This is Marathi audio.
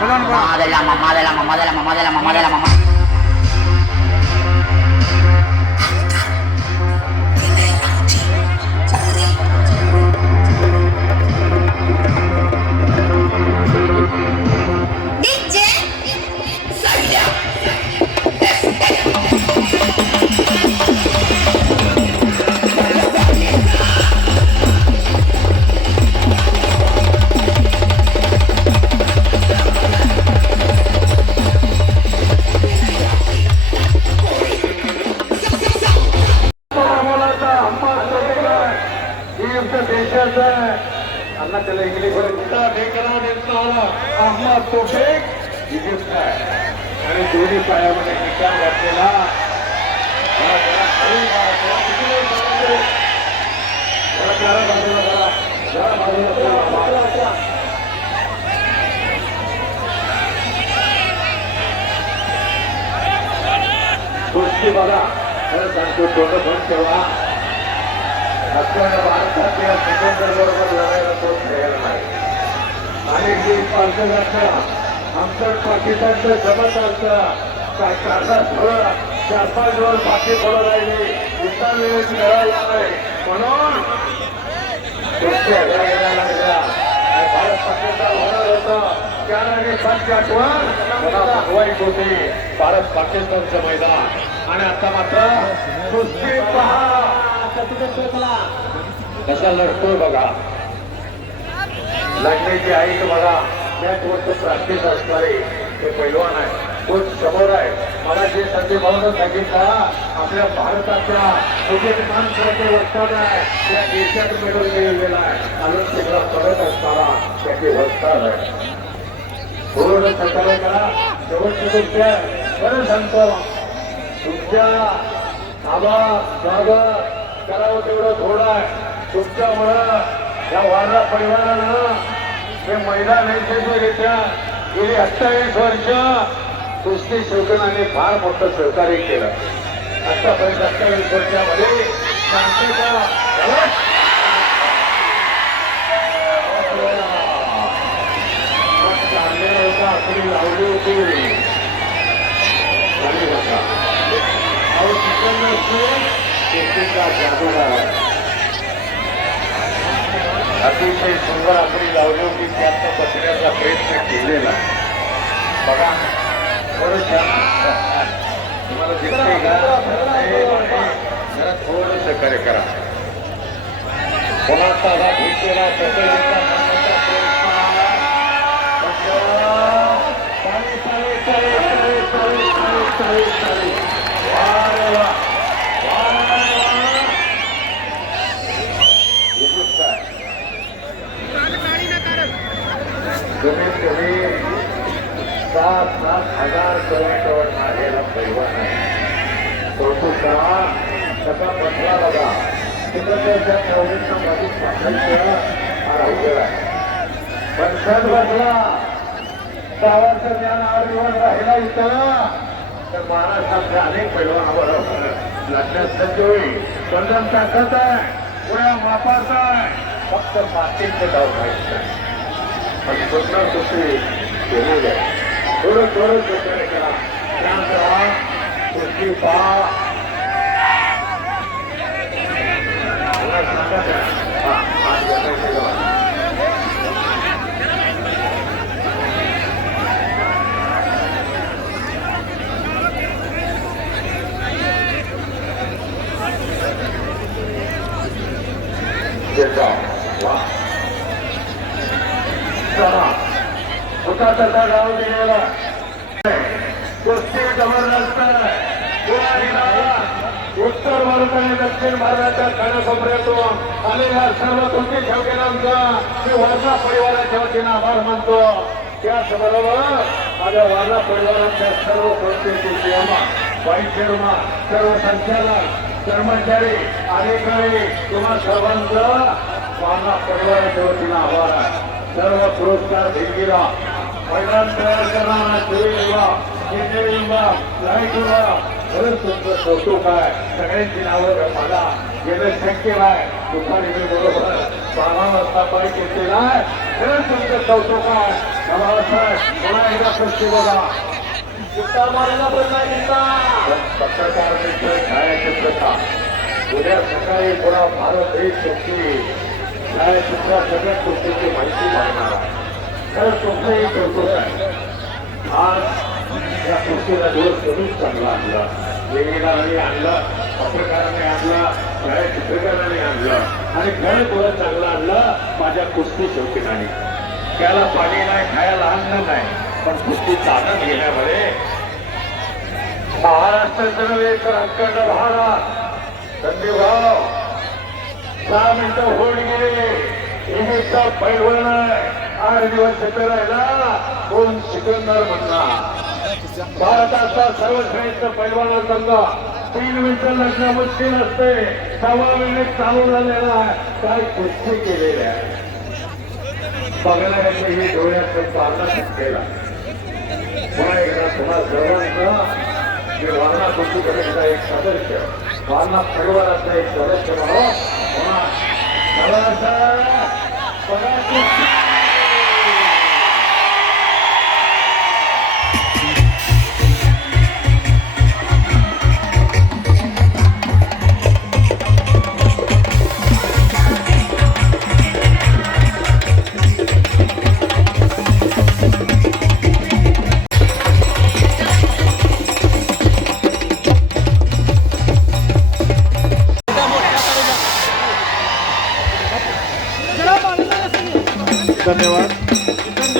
Mamá de la mamá de la mamá de la mamá de la mamá de la mamá. इंग्लिशमध्ये ढेकला नेमचा अहमद तोफेक इजिप्त आहे आणि दोन्ही पायामध्ये निकाल घातलेला जरा- जरा खाली बा- जरा तिकडे बाजूला. जरा- जरा बाजूला करा. जरा बाजूला करा. गोष्टी बघा खरं सांगतो तोंड बंद ठेवा आपल्याला भारताच्या सिकंदर बरोबर लढायला कोण तयार नाही आणि जे पालकं आमचं पाकिस्तानचं जमत असतं काय थोडं चार पाच दिवस बाकी थोडं राहिले इतर वेळेस मिळाला नाही म्हणून भारत पाकिस्तान होणार होतं चार आणि आठवण मला होती भारत पाकिस्तानचं मैदान आणि आता मात्र कुस्ती पहा कसा लढतोय बघा? लढण्याची आई बघा त्याच वर्ष प्रॅक्टिस असणारे हे पैलवान आहे. कोच समोर आहे. मला जे संजय भाऊनं सांगितलं आपल्या भारताच्या उद्योगमान करते वस्ताद आहे त्या देशात मेडल मिळवलेला आहे. अजून तिकडा परत असताना त्याचे वस्ताद आहे. पूर्ण सकाळ करा. शेवटची गोष्ट आहे. बरं सांगतो. तुमच्या आबा जागा करावं हो तेवढं थोडं आहे. तुमच्यामुळं या वारला परिवारानं हे मैदान यशस्वीरित्या गेली अठ्ठावीस वर्ष कुस्ती शोधनाने फार मोठं सहकार्य केलं आतापर्यंत अठ्ठावीस वर्षामध्ये शांतता आपली लावली होती झाली होता अहो चिकन नसते जादूगार आहे अतिशय सुंदर आपली लावली होती त्यात बसण्याचा प्रयत्न केलेला. बघा. बरं तुम्हाला दिसते का? जरा थोडं सहकार्य करा. कोणाचा आघात घेतलेला त्याचा एकदा मारण्याचा कौतुक त्याचा पत्रा बघा तिकडच्या चौवीसच्या बाजूस पाठवायचं हा अवघड आहे पण सण बसला गावाचं ज्ञान आजीवन राहिला इथं तर महाराष्ट्रातल्या अनेक पैलवानाबरोबर लढण्यात सज्ज होईल पंधरा ताकद आहे पुऱ्या मापाचा आहे फक्त मातीचे गाव स्वतः आहे थोडं थोडं करा पहा मला सांगा त्या. हा, हात जोडायचे का? येतो. वा. चला. होता तसा कुस्ती जबरदस्त उत्तर भारत आणि दक्षिण भारताच्या कानाकोपऱ्यातून आलेल्या सर्व तुमची ठेवकेनांचा मी वर्धा परिवाराच्या वतीनं आभार मानतो. त्याचबरोबर माझ्या वर्धा परिवाराच्या सर्व कृतीचे चेअरमन वाईस सर्व संचालक कर्मचारी अधिकारी किंवा सर्वांचं माझा परिवाराच्या वतीनं आभार. आहे सर्व पुरस्कार भिंगीला तयार तुमचं कौतुक आहे सगळ्यांची नावं मला गेलं शक्य नाही दुपारी मी बरोबर बारा वाजता पाय केलेला खरंच तुमचं कौतुक आहे बाबासाहेब पुन्हा एकदा बघा पत्रकार उद्या सकाळी पुन्हा भारत देश शक्ती. छायाचित्र सगळ्या गोष्टीची माहिती खरंच तुमचंही कौतुक आहे आज या संस्थेला दिवस कधीच चांगला आणला वेगवेगळ्याने आणला पत्रकाराने आणला आणलं छायाचित्रकाराने आणला आणि खरं दिवस चांगला आणला माझ्या कुस्ती शौकीनाने त्याला पाणी नाही खायला अन्न नाही पण कुस्तीचा आनंद घेण्यामध्ये महाराष्ट्राचं नव्हे तर अखंड भारत संदीपराव सहा मिनिटं होऊन गेले एकचा पैलवान आहे. आठ दिवस तिथे राहिला कोण सिकंदर म्हणला. भारताचा सर्वश्रेष्ठ पैलवाना संघ तीन मिनिटं लग्न मुश्किल असते सव्वा मिनिट चालू झालेला आहे. काय कुस्ती केलेल्या आहे. बघण्याचे हे डोळ्यात पाहता केला पुन्हा एकदा तुम्हाला सर्वांचा मी वारणा कुस्ती कमिटीचा एक सदस्य वारणा परिवाराचा एक सदस्य म्हणून पुन्हा धन्यवाद.